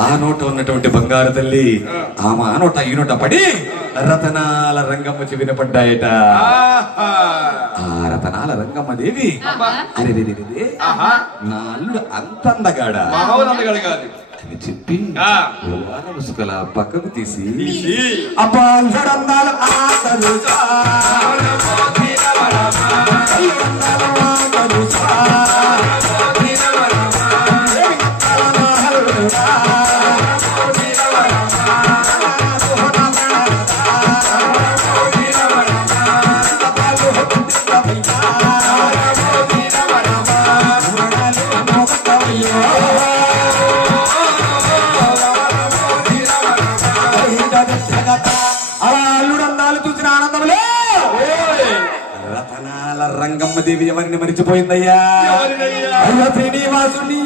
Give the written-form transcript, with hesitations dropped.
ఆ నోట ఉన్నటువంటి బంగారు తల్లి ఆమె ఆ నోట ఈ నోట పడి రతనాల రంగమ్మ చెవిన పడ్డాయట. ఆ రతనాల రంగమ్మ దేవి అరే నా అల్లుడు అంత అందగాడా అని చెప్పి ముసుకల పక్కకు తీసి అబ్బా అల్లుడందాలు రంగమ్మ దేవి ఎవరిని మరిచిపోయిందయ్యా? అయ్యో శ్రీనివాసుని